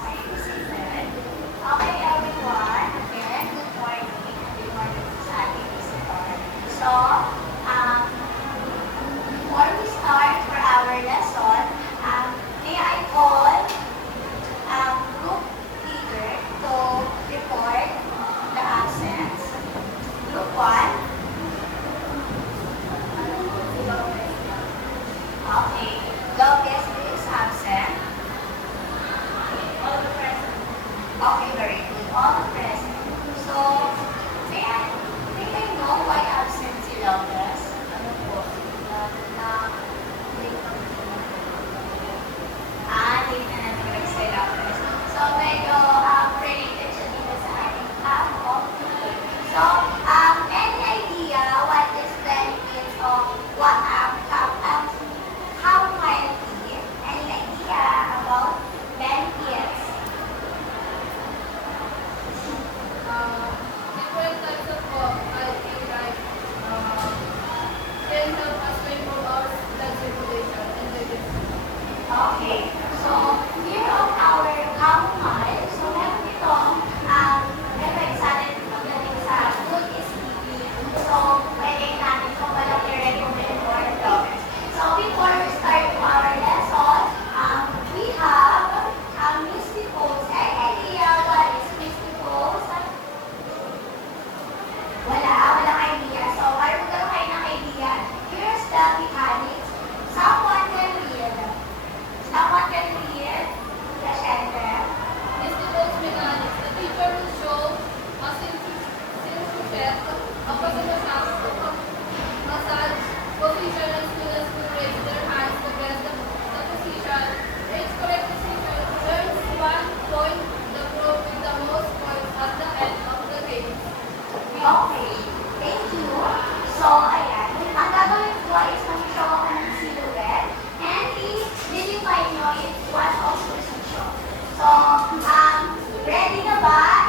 Okay, this is it. Okay, everyone. Again, good morning. Good morning sa ating visitor. So, before we start for our lesson, may I call group leader to report the absence. Group 1. Okay. Lopez is absent. All the present. Okay, very good. All the present. So, may I know why absent si Lopez? Ano po? Late na nag-break si Lopez. So, medyo related siya dito sa ating topic. So, any idea what is benefits of how might be? Any idea about benefits? Different types of I think like can help us to improve our blood circulation and digestion. Okay. So, here on our chamomile, so meron itong effect sa atin pagdating sa good sleeping. So, pwede natin kung walang i-recommend for dogs. So, before we start our lesson, we have Misty Pose. Any idea what is Misty Pose? Walang idea. So, para magkaroon kayo ng idea, here's the mechanics. Someone can read. The sentence. This develops mechanics. The teacher will show us a massage position and students will raise their hands to guess the position. Each correct position earns 1 point. The group with the most points at the end of the game. Okay. Thank you. So, ayan. Ang gagawin ko is mag-show ako ng silhouette and i-define nyo it what of position. So, ready na ba?